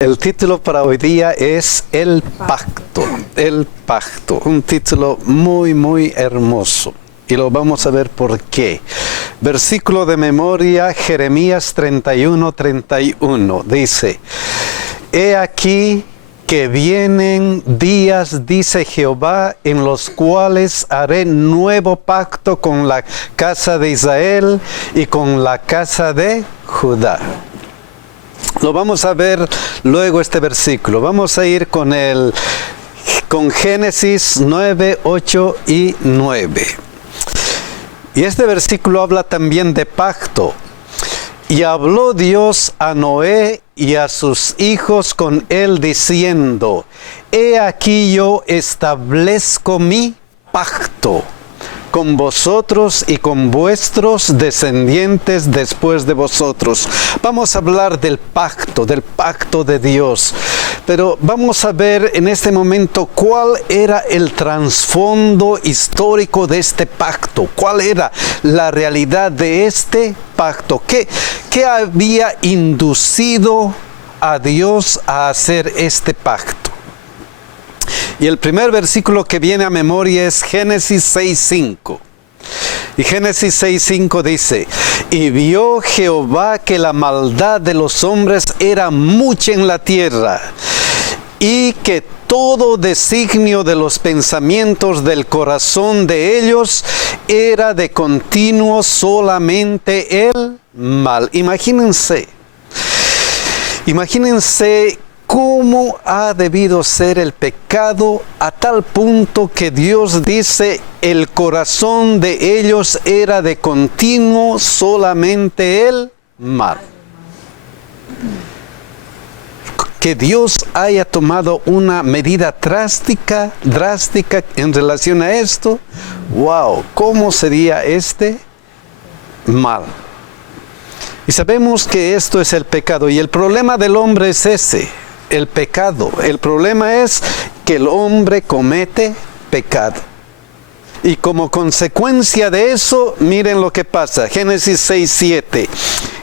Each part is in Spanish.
El título para hoy día es El Pacto. El Pacto. Un título muy, muy hermoso. Y lo vamos a ver por qué. Versículo de memoria, Jeremías 31:31. Dice: He aquí que vienen días, dice Jehová, en los cuales haré nuevo pacto con la casa de Israel y con la casa de Judá. Lo vamos a ver luego este versículo. Vamos a ir con Génesis 9, 8 y 9. Y este versículo habla también de pacto. Y habló Dios a Noé y a sus hijos con él diciendo: He aquí yo establezco mi pacto con vosotros y con vuestros descendientes después de vosotros. Vamos a hablar del pacto de Dios. Pero vamos a ver en este momento cuál era el trasfondo histórico de este pacto. ¿Cuál era la realidad de este pacto? ¿Qué había inducido a Dios a hacer este pacto? Y el primer versículo que viene a memoria es Génesis 6:5. Y Génesis 6:5 dice: Y vio Jehová que la maldad de los hombres era mucha en la tierra, y que todo designio de los pensamientos del corazón de ellos era de continuo solamente el mal. Imagínense cómo ha debido ser el pecado a tal punto que Dios dice: el corazón de ellos era de continuo solamente el mal. Que Dios haya tomado una medida drástica en relación a esto. ¡Wow! ¿Cómo sería este mal? Y sabemos que esto es el pecado, y el problema del hombre es ese. El pecado. El problema es que el hombre comete pecado. Y como consecuencia de eso, miren lo que pasa. Génesis 6:7.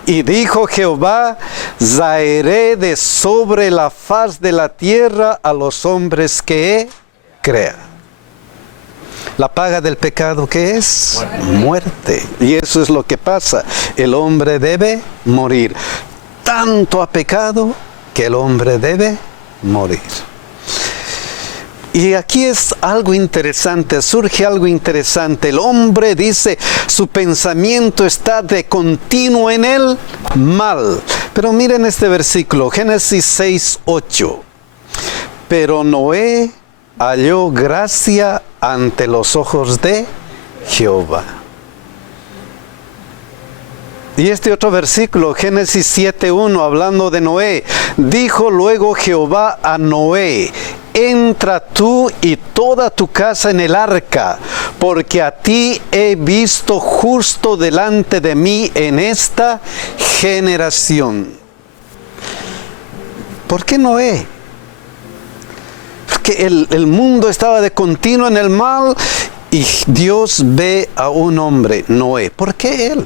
Y dijo Jehová: raeré de sobre la faz de la tierra a los hombres que he creado. La paga del pecado, ¿qué es? Muerte. Y eso es lo que pasa. El hombre debe morir. Tanto ha pecado que el hombre debe morir. Y aquí es algo interesante, surge algo interesante. El hombre, dice, su pensamiento está de continuo en el mal. Pero miren este versículo, Génesis 6:8. Pero Noé halló gracia ante los ojos de Jehová. Y este otro versículo, Génesis 7:1, hablando de Noé: dijo luego Jehová a Noé: entra tú y toda tu casa en el arca, porque a ti he visto justo delante de mí en esta generación. ¿Por qué Noé? Porque el mundo estaba de continuo en el mal, y Dios ve a un hombre, Noé. ¿Por qué él?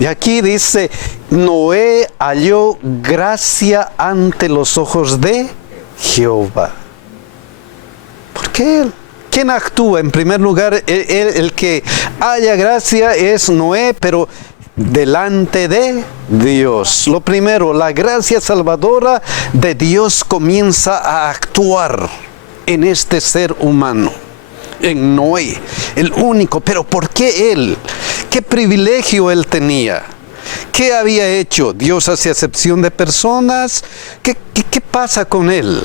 Y aquí dice: Noé halló gracia ante los ojos de Jehová. ¿Por qué él? ¿Quién actúa? En primer lugar, el que haya gracia es Noé, pero delante de Dios. Lo primero, la gracia salvadora de Dios comienza a actuar en este ser humano, en Noé, el único. Pero ¿por qué él? ¿Qué privilegio él tenía? ¿Qué había hecho? ¿Dios hace acepción de personas? ¿Qué pasa con él?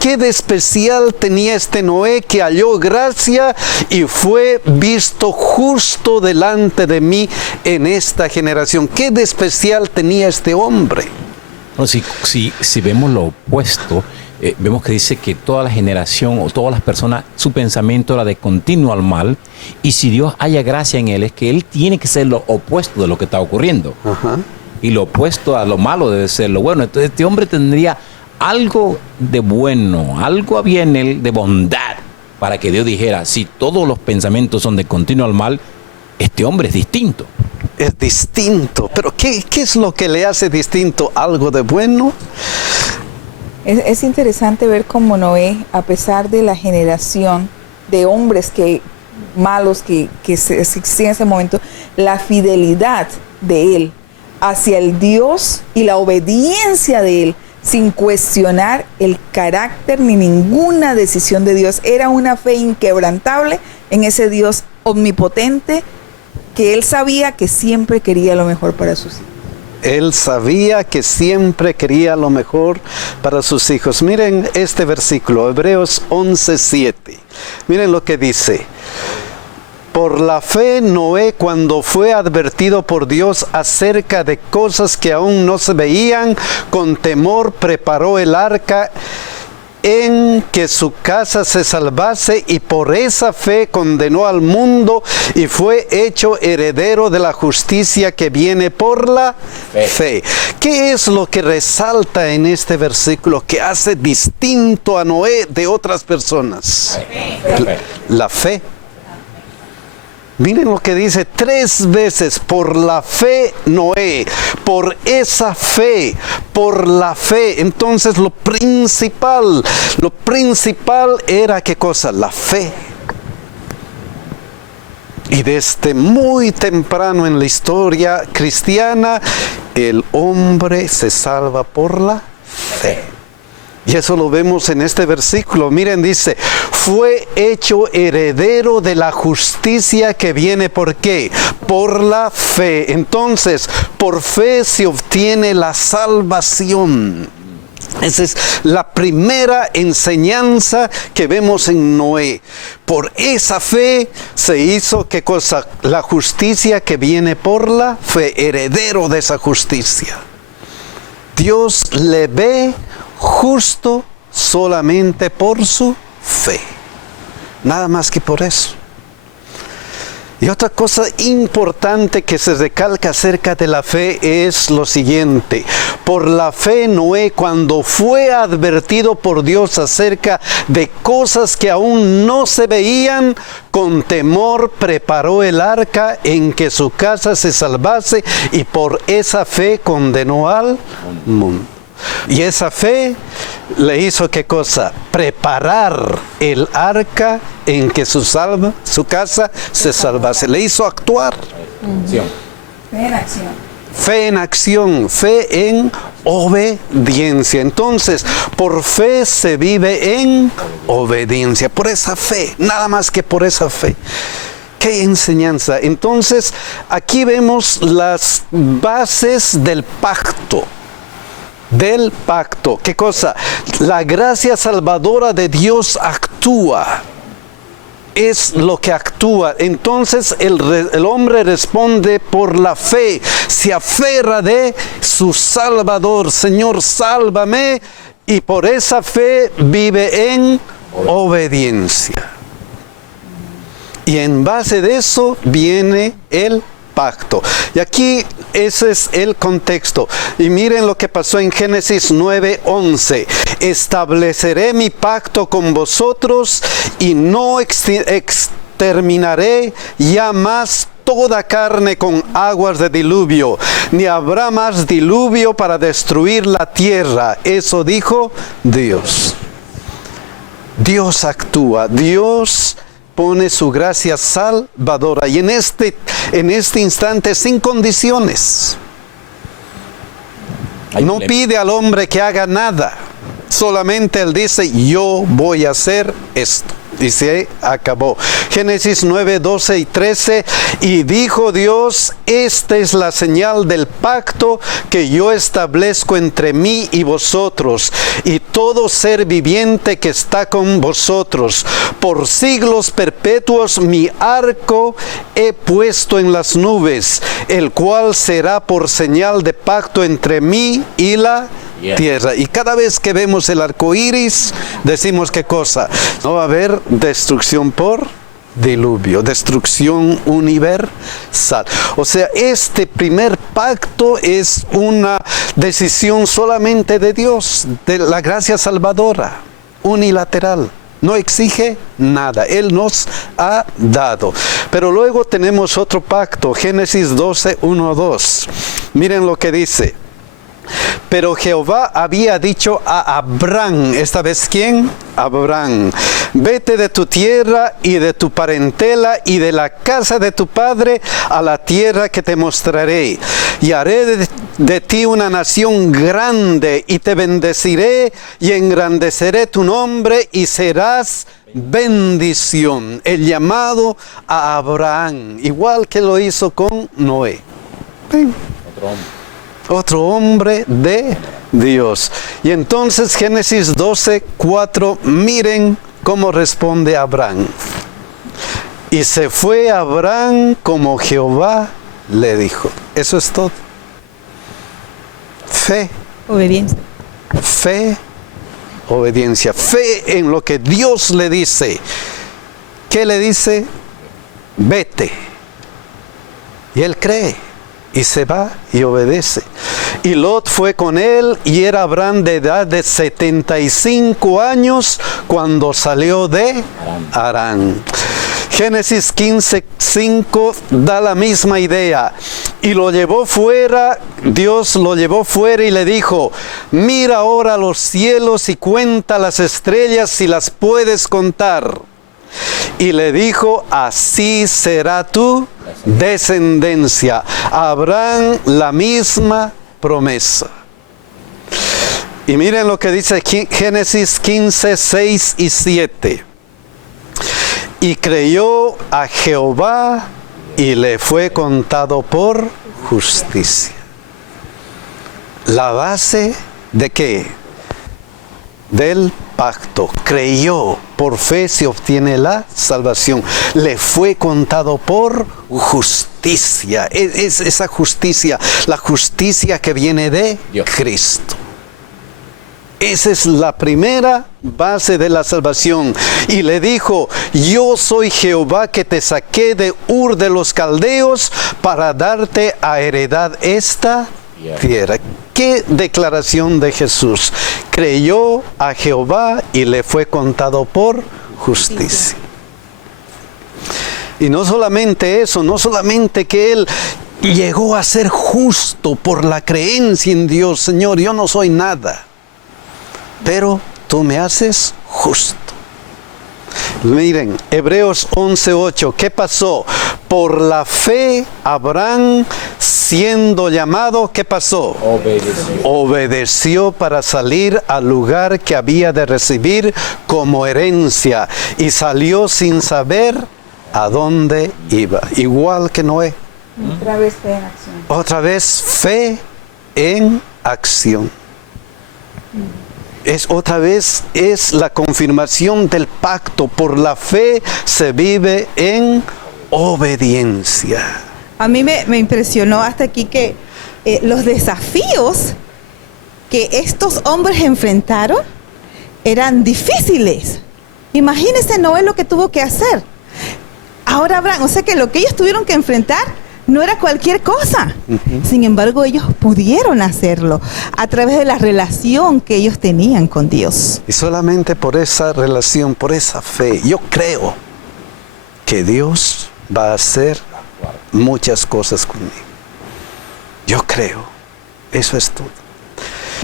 ¿Qué de especial tenía este Noé que halló gracia y fue visto justo delante de mí en esta generación? ¿Qué de especial tenía este hombre? No, si vemos lo opuesto, vemos que dice que toda la generación o todas las personas, su pensamiento era de continuo al mal, y si Dios haya gracia en él, es que él tiene que ser lo opuesto de lo que está ocurriendo. Ajá. Y lo opuesto a lo malo debe ser lo bueno. Entonces este hombre tendría algo de bueno, algo había en él de bondad, para que Dios dijera: si todos los pensamientos son de continuo al mal, este hombre es distinto. Es distinto. Pero ¿qué es lo que le hace distinto? ¿Algo de bueno? Es interesante ver cómo Noé, a pesar de la generación de hombres malos que existían en ese momento, la fidelidad de él hacia el Dios y la obediencia de él, sin cuestionar el carácter ni ninguna decisión de Dios. Era una fe inquebrantable en ese Dios omnipotente, que él sabía que siempre quería lo mejor para sus hijos. Él sabía que siempre quería lo mejor para sus hijos. Miren este versículo, Hebreos 11:7. Miren lo que dice. Por la fe Noé, cuando fue advertido por Dios acerca de cosas que aún no se veían, con temor preparó el arca en que su casa se salvase, y por esa fe condenó al mundo y fue hecho heredero de la justicia que viene por la fe. ¿Qué es lo que resalta en este versículo que hace distinto a Noé de otras personas? La fe. Miren lo que dice 3 veces: por la fe Noé, por esa fe, por la fe. Entonces lo principal era ¿qué cosa? La fe. Y desde muy temprano en la historia cristiana, el hombre se salva por la fe. Y eso lo vemos en este versículo. Miren, dice, fue hecho heredero de la justicia que viene, ¿por qué? Por la fe. Entonces, por fe se obtiene la salvación. Esa es la primera enseñanza que vemos en Noé. Por esa fe se hizo, ¿qué cosa? La justicia que viene por la fe, heredero de esa justicia. Dios le ve justo solamente por su fe, nada más que por eso. Y otra cosa importante que se recalca acerca de la fe es lo siguiente: por la fe Noé, cuando fue advertido por Dios acerca de cosas que aún no se veían, con temor preparó el arca en que su casa se salvase, y por esa fe condenó al mundo. Y esa fe le hizo ¿qué cosa? Preparar el arca en que su casa se salvase. Le hizo actuar. Fe en acción. Fe en acción, fe en obediencia. Entonces, por fe se vive en obediencia. Por esa fe, nada más que por esa fe. ¡Qué enseñanza! Entonces, aquí vemos las bases del pacto. Del pacto. ¿Qué cosa? La gracia salvadora de Dios actúa. Es lo que actúa. Entonces el hombre responde por la fe. Se aferra de su Salvador. Señor, sálvame. Y por esa fe vive en obediencia. Y en base de eso viene el pacto. Y aquí ese es el contexto. Y miren lo que pasó en Génesis 9:11. Estableceré mi pacto con vosotros y no exterminaré ya más toda carne con aguas de diluvio, ni habrá más diluvio para destruir la tierra. Eso dijo Dios. Dios actúa. Dios pone su gracia salvadora, y en este instante sin condiciones. No pide al hombre que haga nada, solamente él dice: yo voy a hacer esto. Y se acabó. Génesis 9:12 y 13. Y dijo Dios: esta es la señal del pacto que yo establezco entre mí y vosotros y todo ser viviente que está con vosotros. Por siglos perpetuos mi arco he puesto en las nubes, el cual será por señal de pacto entre mí y la tierra. Y cada vez que vemos el arco iris, decimos ¿qué cosa? No va a haber destrucción por diluvio, destrucción universal. O sea, este primer pacto es una decisión solamente de Dios, de la gracia salvadora, unilateral. no exige nada. Él nos ha dado. Pero luego tenemos otro pacto, Génesis 12, 1, 2. Miren lo que dice. Pero Jehová había dicho a Abraham, esta vez ¿quién? Abraham, vete de tu tierra y de tu parentela y de la casa de tu padre a la tierra que te mostraré. Y haré de ti una nación grande y te bendeciré y engrandeceré tu nombre y serás bendición. El llamado a Abraham, igual que lo hizo con Noé. Otro hombre de Dios. Y entonces Génesis 12, 4, miren cómo responde Abraham. Y se fue Abraham como Jehová le dijo. Eso es todo. Fe. Obediencia. Fe, obediencia. Fe en lo que Dios le dice. ¿Qué le dice? Vete. Y él cree. Y se va y obedece. Y Lot fue con él, y era Abraham de edad de 75 años cuando salió de Harán. Génesis 15, 5 da la misma idea. Y lo llevó fuera, Dios lo llevó fuera y le dijo, mira ahora los cielos y cuenta las estrellas si las puedes contar. Y le dijo, así será tu descendencia. A Abraham la misma promesa. Y miren lo que dice Génesis 15, 6 y 7. Y creyó a Jehová y le fue contado por justicia. La base de ¿qué? Del pacto. Creyó, por fe se obtiene la salvación. Le fue contado por justicia. Es esa justicia, la justicia que viene de Dios. Cristo. Esa es la primera base de la salvación. Y le dijo, yo soy Jehová que te saqué de Ur de los Caldeos para darte a heredad esta tierra. ¿Qué declaración de Jesús? Creyó a Jehová y le fue contado por justicia. Y no solamente eso, no solamente que él llegó a ser justo por la creencia en Dios. Señor, yo no soy nada, pero tú me haces justo. Miren, Hebreos 11:8, ¿qué pasó? Por la fe, Abraham, siendo llamado, ¿qué pasó? Obedeció para salir al lugar que había de recibir como herencia, y salió sin saber a dónde iba. Igual que Noé. Otra vez fe en acción. Otra vez fe en acción. Otra vez es la confirmación del pacto. Por la fe se vive en obediencia. A mí me impresionó hasta aquí que los desafíos que estos hombres enfrentaron eran difíciles. Imagínense Noé lo que tuvo que hacer. Ahora Abraham, o sea que lo que ellos tuvieron que enfrentar no era cualquier cosa. Sin embargo, ellos pudieron hacerlo a través de la relación que ellos tenían con Dios. Y solamente por esa relación, por esa fe, yo creo que Dios va a hacer muchas cosas conmigo. Yo creo. Eso es todo.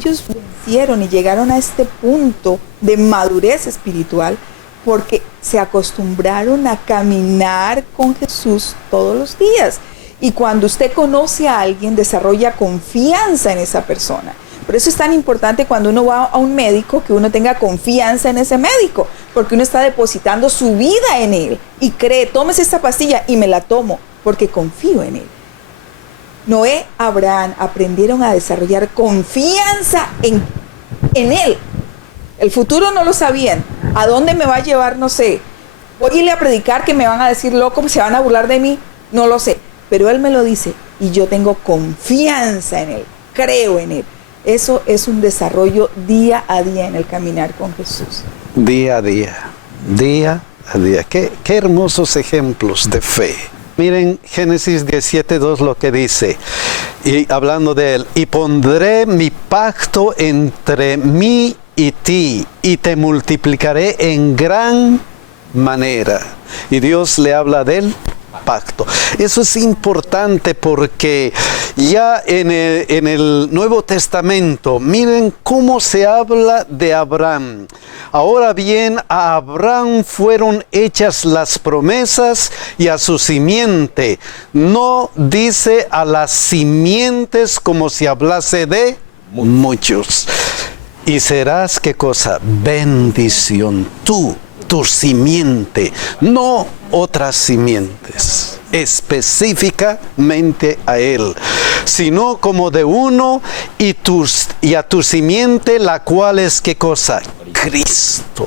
Ellos vencieron y llegaron a este punto de madurez espiritual porque se acostumbraron a caminar con Jesús todos los días. Y cuando usted conoce a alguien, desarrolla confianza en esa persona. Por eso es tan importante cuando uno va a un médico que uno tenga confianza en ese médico, porque uno está depositando su vida en él y cree, tómese esta pastilla y me la tomo, porque confío en él. Noé, Abraham aprendieron a desarrollar confianza en él. El futuro no lo sabían. ¿A dónde me va a llevar? No sé. Voy a irle a predicar que me van a decir loco, se van a burlar de mí. No lo sé. Pero él me lo dice y yo tengo confianza en él. Creo en él. Eso es un desarrollo día a día en el caminar con Jesús. Día a día. Día a día. Qué hermosos ejemplos de fe. Miren Génesis 17:2 lo que dice, y hablando de él, y pondré mi pacto entre mí y ti, y te multiplicaré en gran manera. Y Dios le habla del pacto. Eso es importante porque ya en el Nuevo Testamento, miren cómo se habla de Abraham. Ahora bien, a Abraham fueron hechas las promesas y a su simiente. No dice a las simientes como si hablase de muchos. Y serás, ¿qué cosa? Bendición. Tú, tu simiente, no otras simientes, específicamente a él, sino como de uno y a tu simiente, la cual es, ¿qué cosa? Cristo.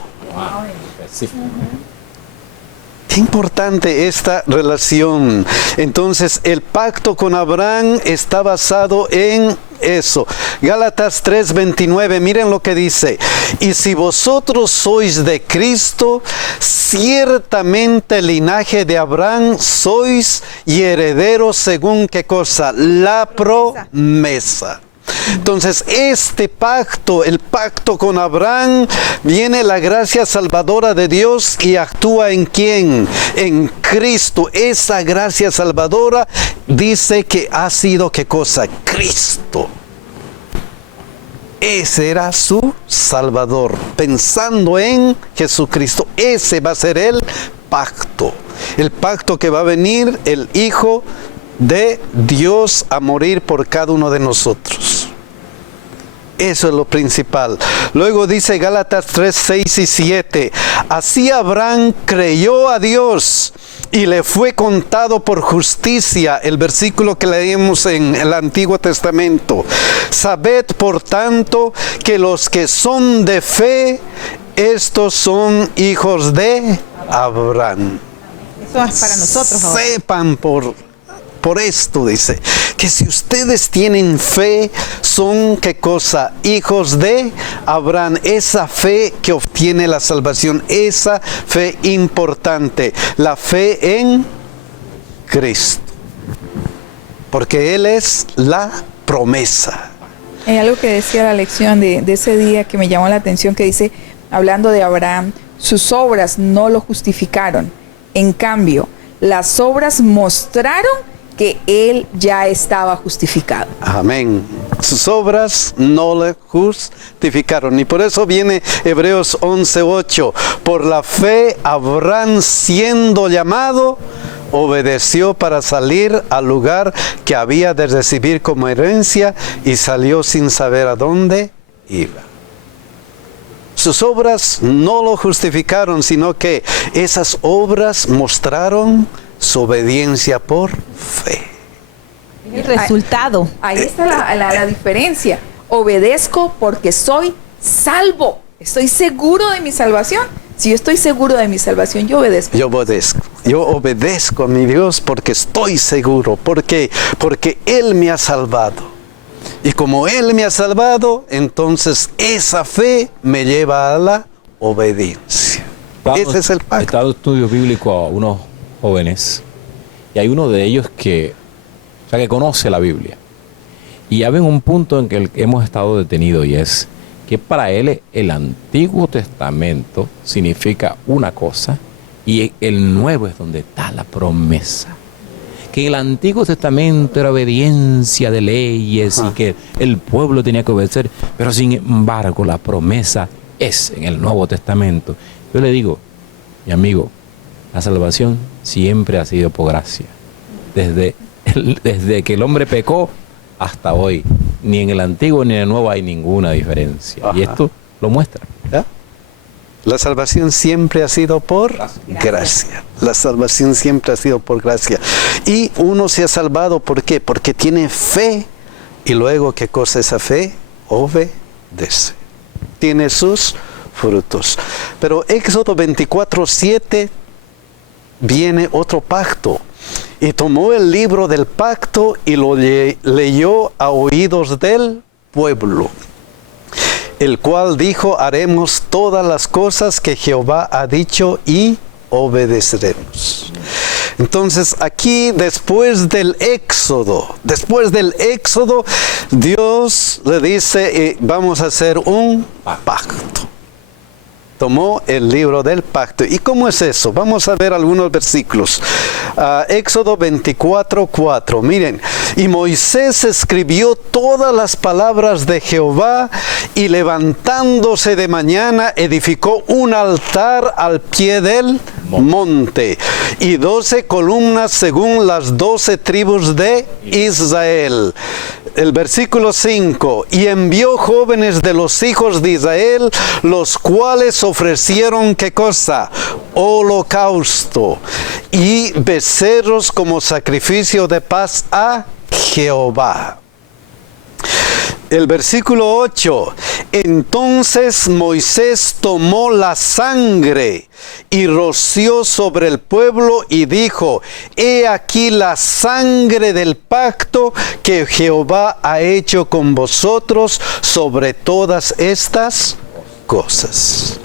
Qué importante esta relación. Entonces, el pacto con Abraham está basado en eso. Gálatas 3:29, miren lo que dice. Y si vosotros sois de Cristo, ciertamente el linaje de Abraham sois y herederos según qué cosa? La promesa. Entonces, este pacto, el pacto con Abraham, viene la gracia salvadora de Dios y actúa en ¿quién? En Cristo. Esa gracia salvadora dice que ha sido ¿qué cosa? Cristo. Ese era su Salvador. Pensando en Jesucristo, ese va a ser el pacto. El pacto que va a venir el Hijo de Dios a morir por cada uno de nosotros. Eso es lo principal. Luego dice Gálatas 3, 6 y 7. Así Abraham creyó a Dios y le fue contado por justicia. El versículo que leímos en el Antiguo Testamento. Sabed, por tanto, que los que son de fe, estos son hijos de Abraham. Eso es para nosotros ahora. Sepan por esto, dice, que si ustedes tienen fe, son, ¿qué cosa? Hijos de Abraham. Esa fe que obtiene la salvación, esa fe importante, la fe en Cristo. Porque Él es la promesa. Hay algo que decía la lección de ese día que me llamó la atención, que dice, hablando de Abraham, sus obras no lo justificaron. En cambio, las obras mostraron que él ya estaba justificado. Amén. Sus obras no le justificaron. Y por eso viene Hebreos 11:8. Por la fe, Abraham, siendo llamado, obedeció para salir al lugar que había de recibir como herencia y salió sin saber a dónde iba. Sus obras no lo justificaron, sino que esas obras mostraron su obediencia por fe. El resultado. Ahí está la diferencia. Obedezco porque soy salvo. Estoy seguro de mi salvación. Si yo estoy seguro de mi salvación, yo obedezco. Yo obedezco. Yo obedezco a mi Dios porque estoy seguro. Porque Él me ha salvado. Y como Él me ha salvado, entonces esa fe me lleva a la obediencia. Ese es el pacto. He dado estudio bíblico a unos jóvenes y hay uno de ellos que conoce la Biblia y ya ven un punto en que hemos estado detenidos, y es que para él el Antiguo Testamento significa una cosa y el Nuevo es donde está la promesa. Que el Antiguo Testamento era obediencia de leyes y que el pueblo tenía que obedecer, pero sin embargo la promesa es en el Nuevo Testamento. Yo le digo, mi amigo, la salvación siempre ha sido por gracia. Desde que el hombre pecó hasta hoy, ni en el Antiguo ni en el Nuevo hay ninguna diferencia. Ajá. Y esto lo muestra. ¿Ya? La salvación siempre ha sido por gracia. La salvación siempre ha sido por gracia. Y uno se ha salvado, ¿por qué? Porque tiene fe. Y luego, ¿qué cosa es esa fe? Obedece. Tiene sus frutos. Pero Éxodo 24:7 viene otro pacto. Y tomó el libro del pacto y lo leyó a oídos del pueblo, el cual dijo: haremos todas las cosas que Jehová ha dicho y obedeceremos. Entonces aquí después del éxodo, Dios le dice, vamos a hacer un pacto. Tomó el libro del pacto. ¿Y cómo es eso? Vamos a ver algunos versículos. Éxodo 24:4. Miren, y Moisés escribió todas las palabras de Jehová y levantándose de mañana edificó un altar al pie del monte y 12 columnas según las 12 tribus de Israel. El versículo 5, y envió jóvenes de los hijos de Israel, los cuales ofrecieron, ¿qué cosa? Holocausto y becerros como sacrificio de paz a Jehová. El versículo 8, entonces Moisés tomó la sangre y roció sobre el pueblo y dijo, he aquí la sangre del pacto que Jehová ha hecho con vosotros sobre todas estas cosas.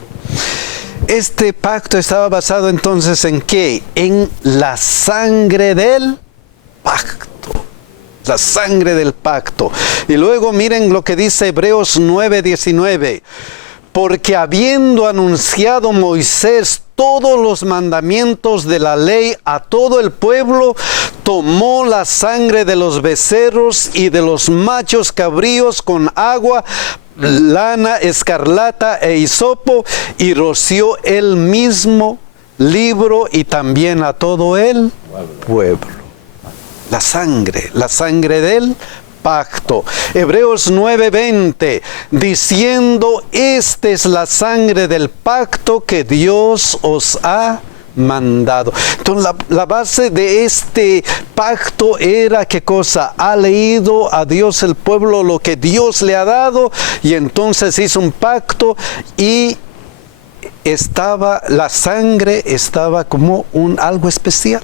Este pacto estaba basado entonces ¿en qué? En la sangre del pacto. La sangre del pacto. Y luego miren lo que dice Hebreos 9:19. Porque habiendo anunciado Moisés todos los mandamientos de la ley a todo el pueblo, tomó la sangre de los becerros y de los machos cabríos con agua, lana escarlata e hisopo, y roció él mismo libro y también a todo el pueblo. La sangre del pacto. Hebreos 9:20, diciendo, esta es la sangre del pacto que Dios os ha mandado. Entonces la base de este pacto era ¿qué cosa? Ha leído a Dios el pueblo lo que Dios le ha dado y entonces hizo un pacto y la sangre estaba como algo especial.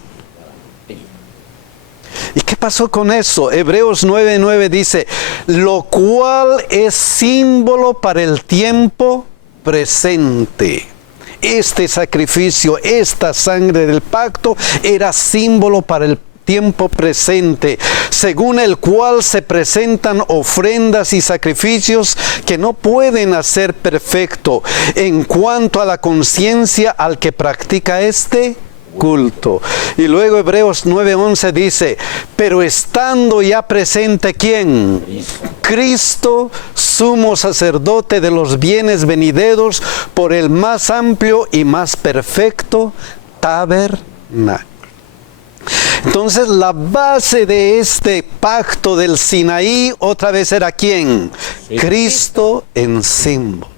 ¿Y qué pasó con eso? Hebreos 9:9 dice, lo cual es símbolo para el tiempo presente. Este sacrificio, esta sangre del pacto era símbolo para el tiempo presente, según el cual se presentan ofrendas y sacrificios que no pueden hacer perfecto en cuanto a la conciencia al que practica este culto. Y luego Hebreos 9:11 dice, pero estando ya presente ¿quién? Cristo, sumo sacerdote de los bienes venideros por el más amplio y más perfecto tabernáculo. Entonces la base de este pacto del Sinaí otra vez era ¿quién? Cristo en símbolo.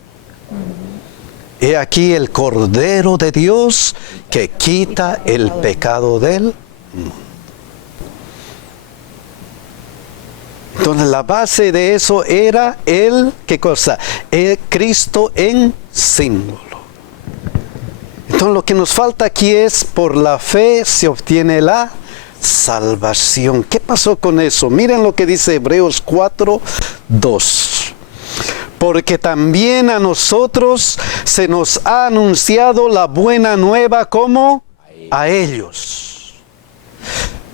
He aquí el Cordero de Dios que quita el pecado del mundo. Entonces la base de eso era ¿qué cosa? El Cristo en símbolo. Entonces lo que nos falta aquí es, por la fe se obtiene la salvación. ¿Qué pasó con eso? Miren lo que dice Hebreos 4:2. Porque también a nosotros se nos ha anunciado la buena nueva como a ellos.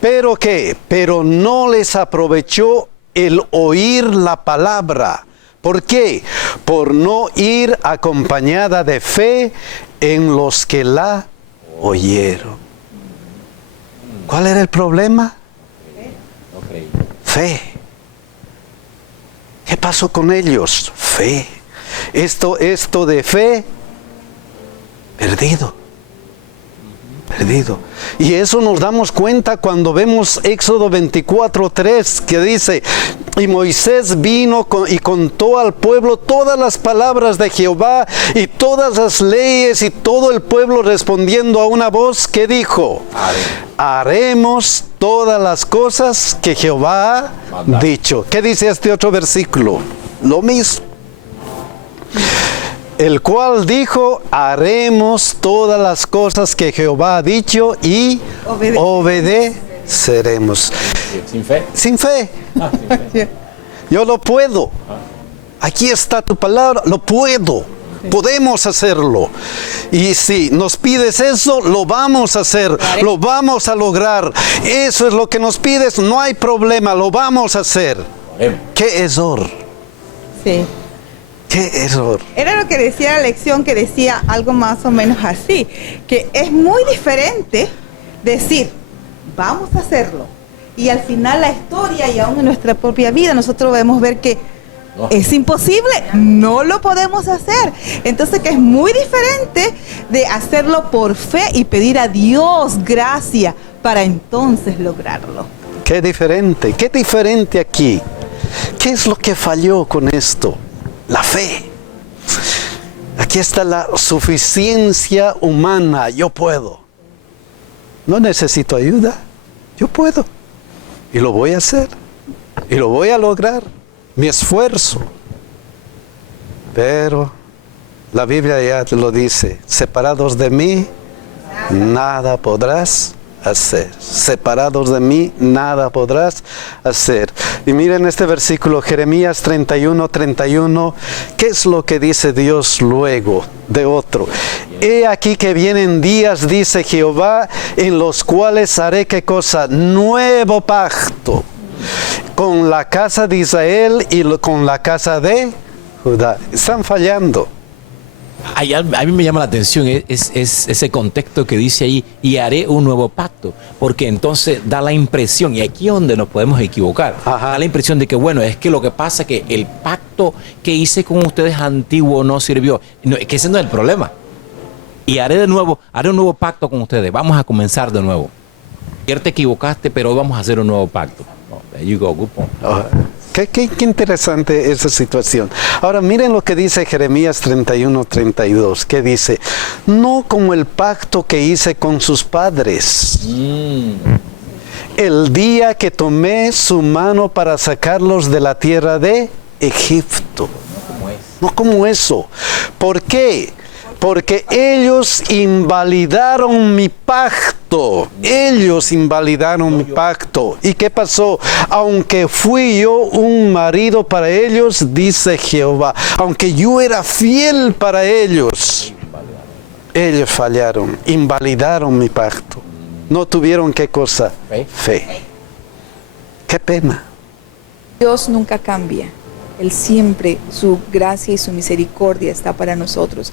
¿Pero qué? Pero no les aprovechó el oír la palabra. ¿Por qué? Por no ir acompañada de fe en los que la oyeron. ¿Cuál era el problema? Fe. ¿Qué pasó con ellos? Fe. Esto de fe, perdido. Y eso nos damos cuenta cuando vemos Éxodo 24:3, que dice, y Moisés vino y contó al pueblo todas las palabras de Jehová y todas las leyes, y todo el pueblo respondiendo a una voz que dijo, haremos todas las cosas que Jehová ha dicho. ¿Qué dice este otro versículo? Lo mismo. El cual dijo, haremos todas las cosas que Jehová ha dicho y obedeceremos. ¿Sin fe? Sin fe. Sin fe. Yo lo puedo. Aquí está tu palabra, lo puedo. Podemos hacerlo. Y si nos pides eso, lo vamos a hacer, lo vamos a lograr. Eso es lo que nos pides, no hay problema, lo vamos a hacer. ¿Qué error? Sí. ¿Qué error? Era lo que decía la lección, que decía algo más o menos así, que es muy diferente decir, vamos a hacerlo, y al final la historia y aún en nuestra propia vida nosotros debemos ver que es imposible, no lo podemos hacer. Entonces, que es muy diferente de hacerlo por fe y pedir a Dios gracia para entonces lograrlo. Qué diferente aquí. ¿Qué es lo que falló con esto? La fe. Aquí está la suficiencia humana. Yo puedo. No necesito ayuda. Yo puedo. Y lo voy a hacer. Y lo voy a lograr. Mi esfuerzo. Pero la Biblia ya te lo dice. Separados de mí, nada podrás hacer. Separados de mí, nada podrás hacer. Y miren este versículo, Jeremías 31:31. ¿Qué es lo que dice Dios luego de otro? He aquí que vienen días, dice Jehová, en los cuales haré, ¿qué cosa? Nuevo pacto con la casa de Israel y con la casa de Judá. Están fallando. A mí me llama la atención es ese contexto que dice ahí, y haré un nuevo pacto, porque entonces da la impresión, y aquí es donde nos podemos equivocar, da la impresión de que, bueno, es que lo que pasa es que el pacto que hice con ustedes antiguo no sirvió. No, es que ese no es el problema. Y haré un nuevo pacto con ustedes, vamos a comenzar de nuevo. Ayer te equivocaste, pero hoy vamos a hacer un nuevo pacto. There you go, good point. Qué interesante esa situación. Ahora miren lo que dice Jeremías 31:32. ¿Qué dice? No como el pacto que hice con sus padres. El día que tomé su mano para sacarlos de la tierra de Egipto. No como eso. ¿Por qué? Porque ellos invalidaron mi pacto. Ellos invalidaron mi pacto. ¿Y qué pasó? Aunque fui yo un marido para ellos, dice Jehová, aunque yo era fiel para ellos, ellos fallaron, invalidaron mi pacto. No tuvieron ¿qué cosa? Fe. Qué pena. Dios nunca cambia. Él siempre, su gracia y su misericordia está para nosotros.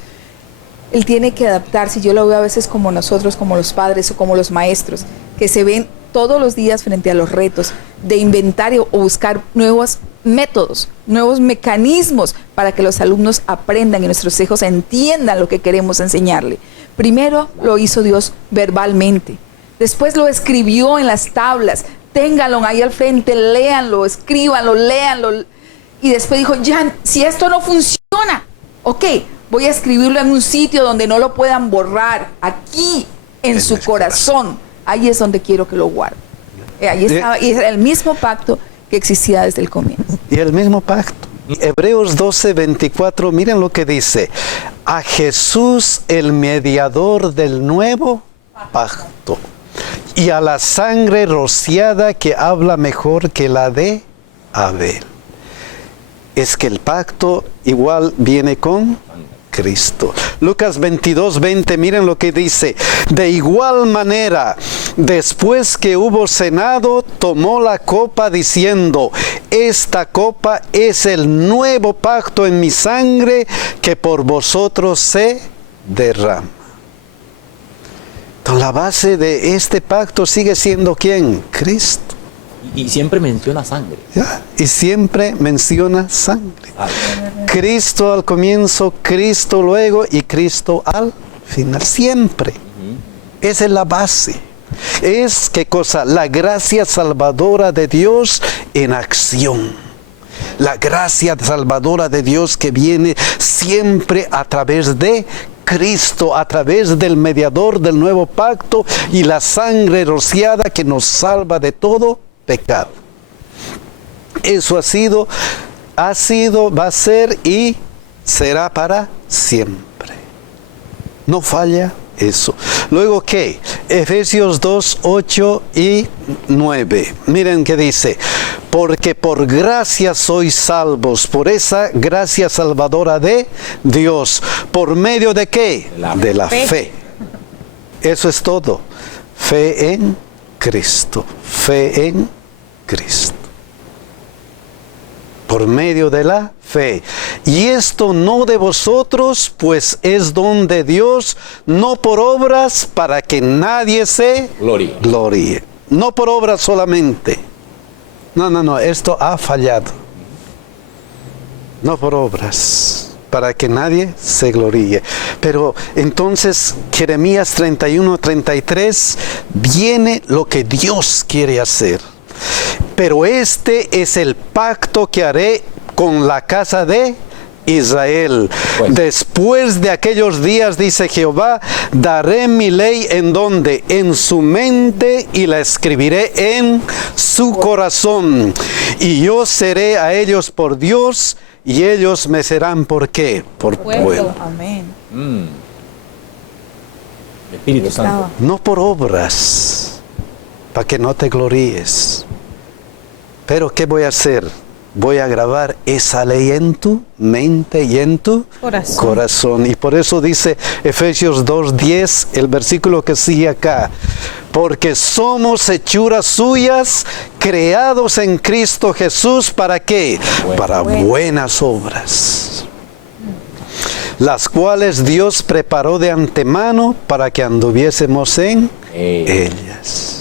Él tiene que adaptarse. Yo lo veo a veces como nosotros, como los padres o como los maestros, que se ven todos los días frente a los retos de inventar o buscar nuevos métodos, nuevos mecanismos para que los alumnos aprendan y nuestros hijos entiendan lo que queremos enseñarle. Primero lo hizo Dios verbalmente, después lo escribió en las tablas. Ténganlo ahí al frente, léanlo, escríbanlo, léanlo. Y después dijo, ya, si esto no funciona, ok, voy a escribirlo en un sitio donde no lo puedan borrar, aquí en su corazón. Ahí es donde quiero que lo guarden. Ahí estaba, y era el mismo pacto que existía desde el comienzo. Y el mismo pacto. Hebreos 12:24, miren lo que dice. A Jesús, el mediador del nuevo pacto, y a la sangre rociada que habla mejor que la de Abel. Es que el pacto igual viene con Cristo. Lucas 22:20, miren lo que dice. De igual manera, después que hubo cenado, tomó la copa diciendo, esta copa es el nuevo pacto en mi sangre que por vosotros se derrama. Entonces, la base de este pacto sigue siendo ¿quién? Cristo. Y siempre menciona sangre. ¿Ya? Y siempre menciona sangre. Cristo al comienzo, Cristo luego y Cristo al final. Siempre. Esa es la base. Es, ¿qué cosa? La gracia salvadora de Dios en acción. La gracia salvadora de Dios que viene siempre a través de Cristo, a través del mediador del nuevo pacto y la sangre rociada que nos salva de todo pecado. Eso ha sido, va a ser y será para siempre. No falla eso. Luego, ¿qué? Efesios 2:8 y 9. Miren qué dice. porque por gracia sois salvos, por esa gracia salvadora de Dios. ¿Por medio de qué? De la fe. Eso es todo. Fe en Cristo. Fe en Cristo. Por medio de la fe. Y esto no de vosotros, pues es don de Dios, no por obras, para que nadie se gloríe. No por obras solamente. No, esto ha fallado. No por obras, para que nadie se gloríe. Pero entonces, Jeremías 31:33, viene lo que Dios quiere hacer. Pero este es el pacto que haré con la casa de Israel. Después de aquellos días, dice Jehová, daré mi ley en donde, en su mente, y la escribiré en su corazón. Y yo seré a ellos por Dios, y ellos me serán ¿por qué? Por pueblo. Amén. Espíritu Santo. No por obras, para que no te gloríes. Pero ¿qué voy a hacer? Voy a grabar esa ley en tu mente y en tu corazón. Y por eso dice Efesios 2:10, el versículo que sigue acá. Porque somos hechuras suyas, creados en Cristo Jesús, ¿para qué? Para buenas obras, las cuales Dios preparó de antemano para que anduviésemos en ellas.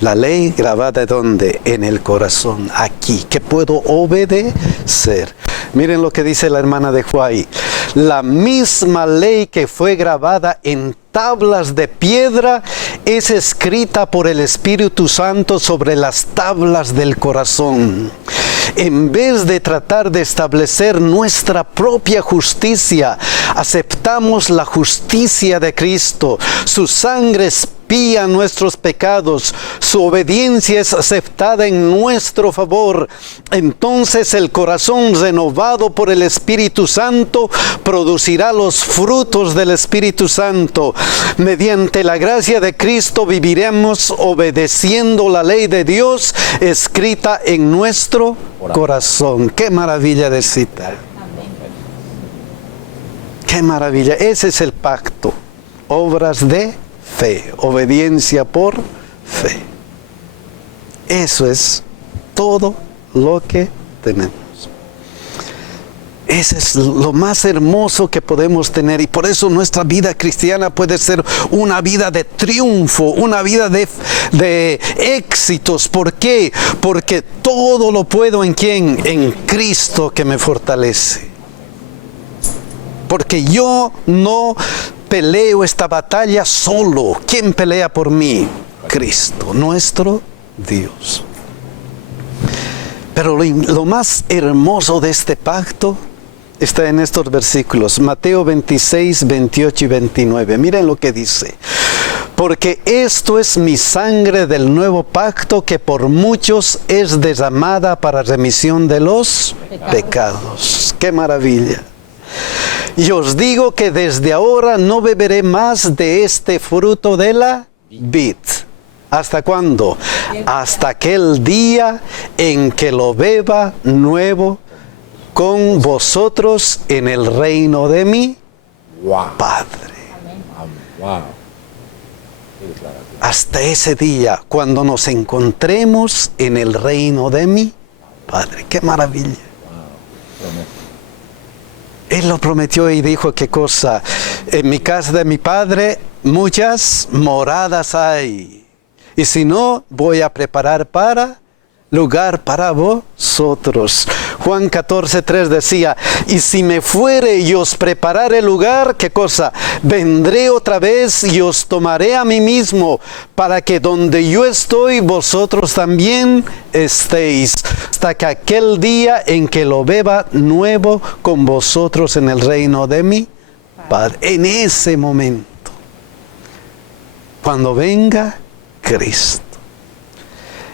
La ley grabada ¿dónde? En el corazón, aquí, que puedo obedecer. Miren lo que dice la hermana de Huay. La misma ley que fue grabada en tablas de piedra es escrita por el Espíritu Santo sobre las tablas del corazón. En vez de tratar de establecer nuestra propia justicia, aceptamos la justicia de Cristo. Su sangre expía nuestros pecados, su obediencia es aceptada en nuestro favor. Entonces el corazón renovado por el Espíritu Santo producirá los frutos del Espíritu Santo. Mediante la gracia de Cristo viviremos obedeciendo la ley de Dios escrita en nuestro corazón. ¡Qué maravilla de cita! ¡Qué maravilla! Ese es el pacto. Obras de fe, obediencia por fe. Eso es todo lo que tenemos. Ese es lo más hermoso que podemos tener, y por eso nuestra vida cristiana puede ser una vida de triunfo, una vida de éxitos. ¿Por qué? Porque todo lo puedo ¿en quién? En Cristo que me fortalece. Porque yo no peleo esta batalla solo. ¿Quién pelea por mí? Cristo, nuestro Dios. Pero lo más hermoso de este pacto está en estos versículos, Mateo 26, 28 y 29. Miren lo que dice. Porque esto es mi sangre del nuevo pacto, que por muchos es derramada para remisión de los pecados. ¡Qué maravilla! Y os digo que desde ahora no beberé más de este fruto de la vid. ¿Hasta cuándo? Hasta aquel día en que lo beba nuevo con vosotros en el reino de mi Padre. Hasta ese día, cuando nos encontremos en el reino de mi Padre. ¡Qué maravilla! Él lo prometió y dijo, ¿qué cosa? En mi casa de mi Padre muchas moradas hay. Y si no, voy a preparar lugar para vosotros. Juan 14:3 decía, y si me fuere y os preparare lugar, ¿qué cosa? Vendré otra vez y os tomaré a mí mismo, para que donde yo estoy, vosotros también estéis, hasta que aquel día en que lo beba nuevo con vosotros en el reino de mi Padre. En ese momento, cuando venga Cristo,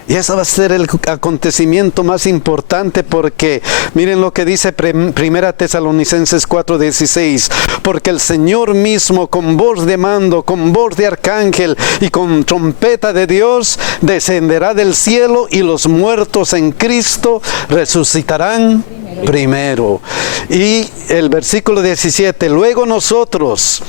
Y ese va a ser el acontecimiento más importante, porque miren lo que dice Primera Tesalonicenses 4:16, porque el Señor mismo con voz de mando, con voz de arcángel y con trompeta de Dios descenderá del cielo, y los muertos en Cristo resucitarán primero. Y el versículo 17, luego nosotros,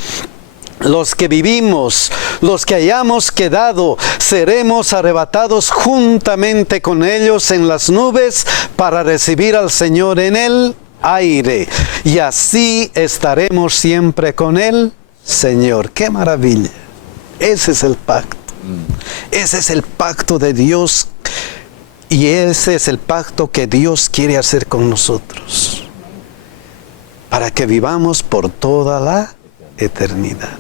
los que vivimos, los que hayamos quedado, seremos arrebatados juntamente con ellos en las nubes para recibir al Señor en el aire. Y así estaremos siempre con el Señor. ¡Qué maravilla! Ese es el pacto. Ese es el pacto de Dios. Y ese es el pacto que Dios quiere hacer con nosotros, para que vivamos por toda la eternidad.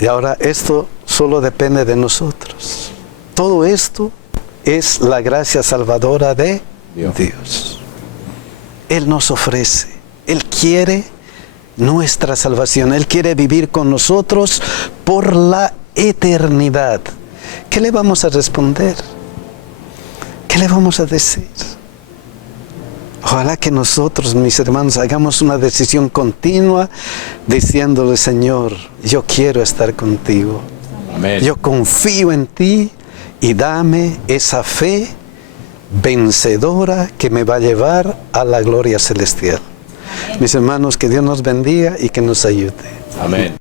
Y ahora esto solo depende de nosotros. Todo esto es la gracia salvadora de Dios. Él nos ofrece, Él quiere nuestra salvación, Él quiere vivir con nosotros por la eternidad. ¿Qué le vamos a responder? ¿Qué le vamos a decir? Ojalá que nosotros, mis hermanos, hagamos una decisión continua diciéndole: Señor, yo quiero estar contigo. Amén. Yo confío en ti, y dame esa fe vencedora que me va a llevar a la gloria celestial. Mis hermanos, que Dios nos bendiga y que nos ayude. Amén.